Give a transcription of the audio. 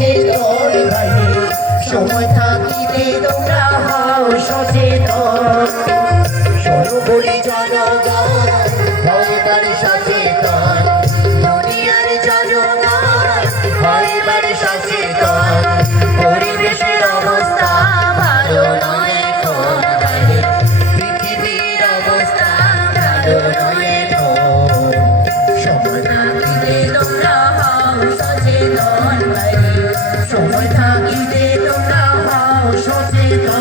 সচেতন ভাই সময় থাকিতে তোমরা হও সচেতন শোনো বলি জনগণ হও এবার সচেতন দুনিয়ার জনগণ হও এবার সচেতন পরিবেশের অবস্থা ভালো নয় এখন পৃথিবীর অবস্থা ভালো নয় এখন সময় থাকিতে তোমরা হও সচেতন ভাই সময় থাকিতে তোমরা হও সচেতন